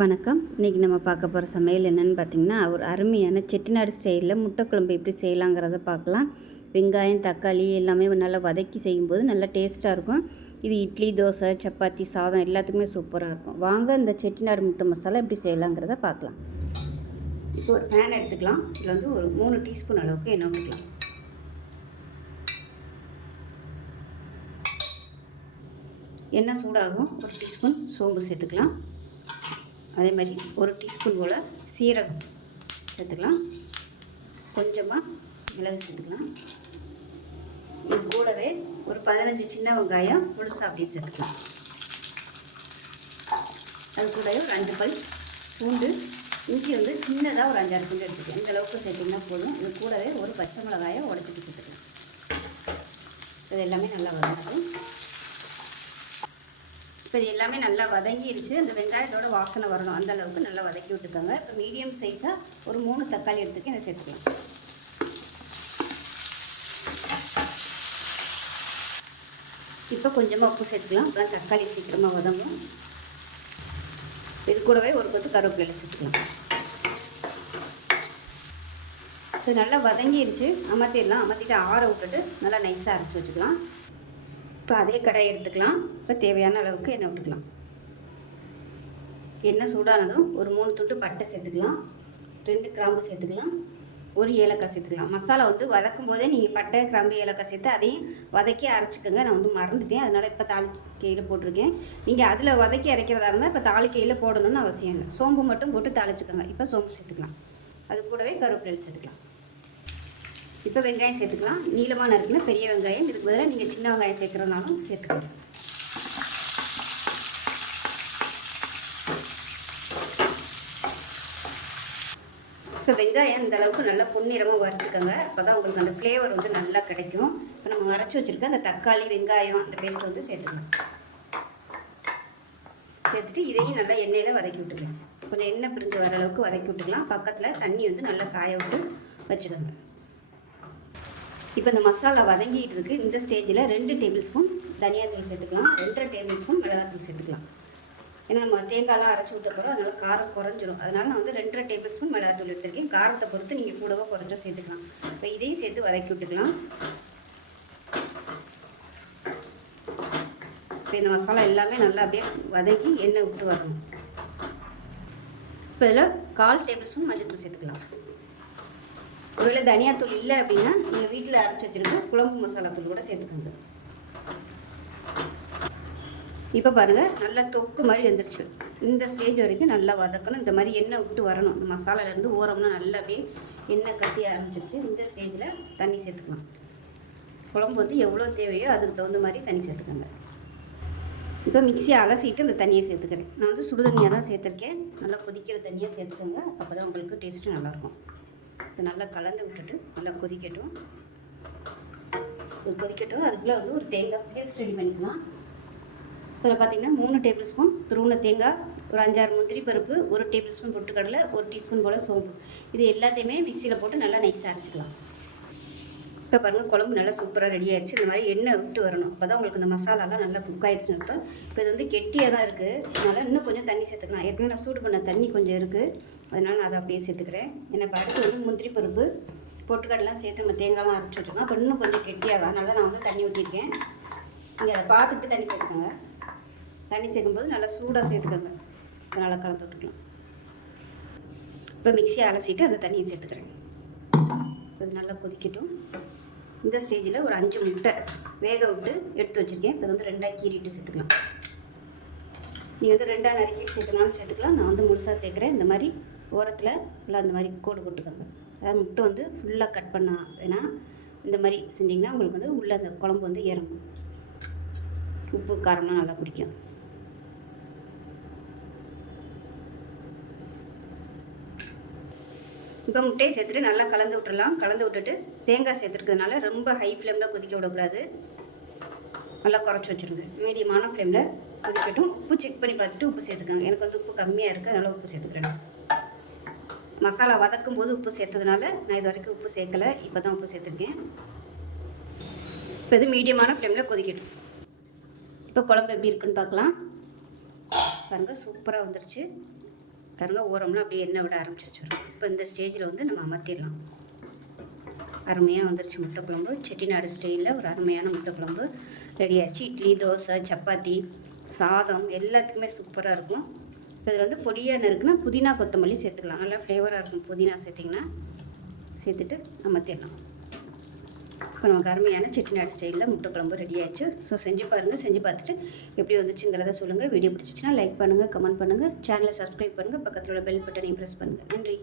வணக்கம். இன்றைக்கி நம்ம பார்க்க போகிற சமையல் என்னென்னு பார்த்தீங்கன்னா ஒரு அருமையான செட்டிநாடு ஸ்டைலில் முட்டை குழம்பு எப்படி செய்யலாங்கிறத பார்க்கலாம். வெங்காயம் தக்காளி எல்லாமே நல்லா வதக்கி செய்யும்போது நல்லா டேஸ்ட்டாக இருக்கும். இது இட்லி தோசை சப்பாத்தி சாதம் எல்லாத்துக்குமே சூப்பராக இருக்கும். வாங்க இந்த செட்டிநாடு முட்டை மசாலா எப்படி செய்யலாங்கிறத பார்க்கலாம். இப்போ ஒரு பேன் எடுத்துக்கலாம். இதில் வந்து ஒரு மூணு டீஸ்பூன் அளவுக்கு எண்ணெய் ஊற்றிக்கலாம் எண்ணெய் சூடாகும். ஒரு டீஸ்பூன் சோம்பு சேர்த்துக்கலாம். அதே மாதிரி ஒரு டீஸ்பூன் போல் சீரகம் சேர்த்துக்கலாம். கொஞ்சமாக மிளகு சேர்த்துக்கலாம். இது கூடவே ஒரு பதினஞ்சு சின்ன வெங்காயம் முழுசாக அப்படியே சேர்த்துக்கலாம். அது கூடவே ஒரு அஞ்சு பல் பூண்டு இஞ்சி வந்து சின்னதாக ஒரு அஞ்சாறு பூண்டு எடுத்துக்கலாம். இந்த அளவுக்கு சேர்த்திங்கன்னா போதும். இது கூடவே ஒரு பச்சை மிளகாயை உடச்சிட்டு சேர்த்துக்கலாம். இது எல்லாமே நல்லா வளர்க்கும் இப்போ இது எல்லாமே நல்லா வதங்கிடுச்சு அந்த வெங்காயத்தோட வாசனை வரணும். அந்த அளவுக்கு நல்லா வதக்கி விட்டுக்கோங்க. இப்போ மீடியம் சைஸாக ஒரு மூணு தக்காளி எடுத்துக்க இதை சேர்த்துக்கலாம். இப்போ கொஞ்சமாக உப்பு சேர்த்துக்கலாம். அப்புறம் தக்காளி சீக்கிரமாக வதங்கும். இது கூடவே ஒரு கொத்து கருவேப்பிலை சேர்த்துக்கலாம். இது நல்லா வதங்கிடுச்சு அமர்த்திடலாம். அமர்த்திட்டு ஆற விட்டுட்டு நல்லா நைஸாக அரைச்சி வச்சுக்கலாம். இப்போ அதே கடாய் எடுத்துக்கலாம். இப்போ தேவையான அளவுக்கு எண்ணெய் விட்டுக்கலாம். எண்ணெய் சூடானதும் ஒரு மூணு துண்டு பட்டை சேர்த்துக்கலாம். ரெண்டு கிராம்பு சேர்த்துக்கலாம். ஒரு ஏலக்காய் சேர்த்துக்கலாம். மசாலா வந்து வதக்கும் போதே நீங்கள் பட்டை கிராம்பு ஏலக்காய் சேர்த்து அதையும் வதக்கி அரைச்சிக்கோங்க. நான் வந்து மறந்துட்டேன். அதனால் இப்போ தாளிக்கையில் போட்டிருக்கேன். நீங்கள் அதில் வதக்கி அரைக்கிறதா இருந்தால் இப்போ தாளிக்கையில் போடணும்னு அவசியம் இல்லை. சோம்பு மட்டும் போட்டு தாளிச்சுக்கோங்க. இப்போ சோம்பு சேர்த்துக்கலாம். அது கூடவே கருவேப்பிலை சேர்த்துக்கலாம். இப்போ வெங்காயம் சேர்த்துக்கலாம். நீளமாக நறுக்குனா பெரிய வெங்காயம். இதுக்கு பதிலாக நீங்கள் சின்ன வெங்காயம் சேர்க்குறதுனாலும் சேர்த்துக்கலாம். இப்போ வெங்காயம் இந்த அளவுக்கு நல்லா பொன்னிறமாக வறுத்துக்கோங்க. அப்போ தான் உங்களுக்கு அந்த ஃப்ளேவர் வந்து நல்லா கிடைக்கும். இப்போ நம்ம வரைச்சி வச்சுருக்க அந்த தக்காளி வெங்காயம் அந்த பேஸ்ட் வந்து சேர்த்துக்கலாம். சேர்த்துட்டு இதையும் நல்லா எண்ணெயில் வதக்கி விட்டுக்கலாம். கொஞ்சம் எண்ணெய் பிரிஞ்சு வர அளவுக்கு வதக்கி விட்டுக்கலாம். பக்கத்தில் தண்ணி வந்து நல்லா காய விட்டு வச்சுக்கோங்க. இப்போ இந்த மசாலா வதங்கிட்டு இருக்குது இந்த ஸ்டேஜில் ரெண்டு டேபிள் ஸ்பூன் தனியாத்தூள் சேர்த்துக்கலாம். ரெண்டரை டேபிள் ஸ்பூன் மிளகாத்தூள் சேர்த்துக்கலாம். ஏன்னா நம்ம தேங்காய்லாம் அரைச்சி ஊற்ற போகிறோம் அதனால் காரம் குறைஞ்சிரும். அதனால் நான் வந்து ரெண்டரை டேபிள் ஸ்பூன் மிளகாத்தூள் எடுத்திருக்கேன். காரத்தை பொறுத்து நீங்கள் கூடவோ குறைஞ்சோ சேர்த்துக்கலாம். இப்போ இதையும் சேர்த்து வதக்கி விட்டுக்கலாம். இப்போ இந்த மசாலா எல்லாமே நல்லா அப்படியே வதக்கி எண்ணெய் விட்டு வரணும். இப்போ இதில் கால் டேபிள் ஸ்பூன் மஞ்சள் சேர்த்துக்கலாம். ஒருவேளை தனியாத்தூள் இல்லை அப்படின்னா நீங்கள் வீட்டில் அரைச்சி வச்சுருக்க குழம்பு மசாலா தூள் கூட சேர்த்துக்கோங்க. இப்போ பாருங்கள் நல்லா தொக்கு மாதிரி வந்துருச்சு. இந்த ஸ்டேஜ் வரைக்கும் நல்லா வதக்கணும். இந்த மாதிரி எண்ணெய் விட்டு வரணும். இந்த மசாலாலேருந்து ஓரம்னா நல்லா அப்படியே எண்ணெய் கசிய ஆரம்பிச்சிருச்சு. இந்த ஸ்டேஜில் தண்ணி சேர்த்துக்கலாம். குழம்பு வந்து எவ்வளோ தேவையோ அதுக்கு தகுந்த மாதிரி தண்ணி சேர்த்துக்கோங்க. இப்போ மிக்சியை அலசிட்டு இந்த தண்ணியை சேர்த்துக்கிறேன். நான் வந்து சுடு தண்ணியாக தான் சேர்த்துருக்கேன். நல்லா கொதிக்கிற தண்ணியாக சேர்த்துக்கோங்க. அப்போ தான் உங்களுக்கு டேஸ்ட்டு நல்லாயிருக்கும் அதை நல்லா கலந்து விட்டுட்டு நல்லா கொதிக்கட்டும். இது கொதிக்கட்டும். அதுக்குள்ளே வந்து ஒரு தேங்காய் பேஸ்ட் ரெடி பண்ணிக்கலாம். இதில் பார்த்தீங்கன்னா மூணு டேபிள் ஸ்பூன் துருவன தேங்காய் ஒரு அஞ்சாறு முந்திரி பருப்பு ஒரு டேபிள் ஸ்பூன் பொட்டுக்கடலை ஒரு டீஸ்பூன் போல் சோம்பு. இது எல்லாத்தையுமே மிக்சியில் போட்டு நல்லா நைஸாக அரைச்சிக்கலாம். இப்போ பாருங்கள் குழம்பு நல்லா சூப்பராக ரெடி ஆயிடுச்சு. இந்த மாதிரி எண்ணெய் விட்டு வரணும். அப்போ தான் உங்களுக்கு இந்த மசாலாலாம் நல்லா குக் ஆயிடுச்சுன்னு அர்த்தம். இப்போ இது வந்து கெட்டியாக தான் இருக்குது அதனால் இன்னும் கொஞ்சம் தண்ணி சேர்த்துக்கலாம். ஏற்கனவே நான் சூடு பண்ண தண்ணி கொஞ்சம் இருக்குது அதனால் நான் அதை அப்படியே சேர்த்துக்கிறேன். ஏன்னா பார்த்து வந்து முந்திரி பருப்பு பொட்டுக்கடலாம் சேர்த்து நம்ம தேங்காய் அரைச்சி வச்சுருக்கோம். அப்போ இன்னும் கொஞ்சம் கெட்டியாகும். அதனால தான் நான் வந்து தண்ணி ஊற்றிருக்கேன் நீங்கள் அதை பார்த்துட்டு தண்ணி சேர்த்துக்கோங்க. தண்ணி சேர்க்கும்போது நல்லா சூடாக சேர்த்துக்கோங்க. நல்லா கலந்து விட்டுக்கலாம். இப்போ மிக்சியை அலசிட்டு அந்த தண்ணியை சேர்த்துக்கிறேன். அது நல்லா கொதிக்கட்டும். இந்த ஸ்டேஜில் ஒரு அஞ்சு முட்டை வேக விட்டு எடுத்து வச்சுருக்கேன். இப்போ வந்து ரெண்டாக கீறிட்டு சேர்த்துக்கலாம். நீங்கள் வந்து ரெண்டாக நறுக்கிட்டு சேர்த்துனாலும் சேர்த்துக்கலாம். நான் வந்து முழுசாக சேர்க்குறேன். இந்த மாதிரி ஓரத்தில் ஃபுல்லாக அந்த மாதிரி கோடு போட்டுக்கோங்க அதாவது முட்டை வந்து ஃபுல்லாக கட் பண்ண வேணால் இந்த மாதிரி செஞ்சிங்கன்னா உங்களுக்கு வந்து உள்ளே அந்த குழம்பு வந்து இறங்கும். உப்பு காரம்லாம் நல்லா பிடிக்கும் இப்போ முட்டையை சேர்த்துட்டு நல்லா கலந்து விட்டுடலாம் கலந்து விட்டுட்டு தேங்காய் சேர்த்துருக்கிறதுனால ரொம்ப ஹை ஃப்ளேமில் கொதிக்க விடக்கூடாது. நல்லா குறைச்சி வச்சுருங்க. மீடியமான ஃப்ளேமில் கொதிக்கட்டும். உப்பு செக் பண்ணி பார்த்துட்டு உப்பு சேர்த்துக்கோங்க. எனக்கு வந்து உப்பு கம்மியாக இருக்குது அதனால் உப்பு சேர்த்துக்கிறேன். மசாலா வதக்கும் போது உப்பு சேர்த்ததுனால நான் இது வரைக்கும் உப்பு சேர்க்கலை இப்போ தான் உப்பு சேர்த்துருக்கேன். இப்போ இது மீடியமான ஃப்ளேமில் கொதிக்கட்டும். இப்போ குழம்பு எப்படி இருக்குன்னு பார்க்கலாம். பாருங்கள் சூப்பராக வந்துருச்சு. பாருங்க ஓரம்லாம் அப்படியே எண்ணெய் விட ஆரம்பிச்சிருச்சு. இப்போ இந்த ஸ்டேஜில் வந்து நம்ம அமர்த்திடலாம். அருமையாக வந்துருச்சு முட்டை குழம்பு. செட்டிநாடு ஸ்டைலில் ஒரு அருமையான முட்டை குழம்பு ரெடி ஆயிடுச்சு. இட்லி தோசை சப்பாத்தி சாதம் எல்லாத்துக்குமே சூப்பராக இருக்கும். இப்போ இதில் வந்து பொடியாக நறுக்குனா புதினா கொத்தமல்லி சேர்த்துக்கலாம். நல்லா ஃப்ளேவராக இருக்கும் புதினா சேர்த்திங்கன்னா. சேர்த்துட்டு அமர்த்திடலாம் இப்போ நமக்கு அருமையான செட்டிநாடு ஸ்டைலில் முட்டை குழம்பு ரெடி ஆயிடுச்சு. ஸோ செஞ்சு பாருங்கள் செஞ்சு பார்த்துட்டு எப்படி வந்துச்சுங்கிறத சொல்லுங்கள் வீடியோ பிடிச்சிச்சின்னா லைக் பண்ணுங்கள் கமெண்ட் பண்ணுங்கள் சேனலை சப்ஸ்கிரைப் பண்ணுங்கள் பக்கத்தில் உள்ள பெல் பட்டனையும் ப்ரெஸ் பண்ணுங்கள் நன்றி.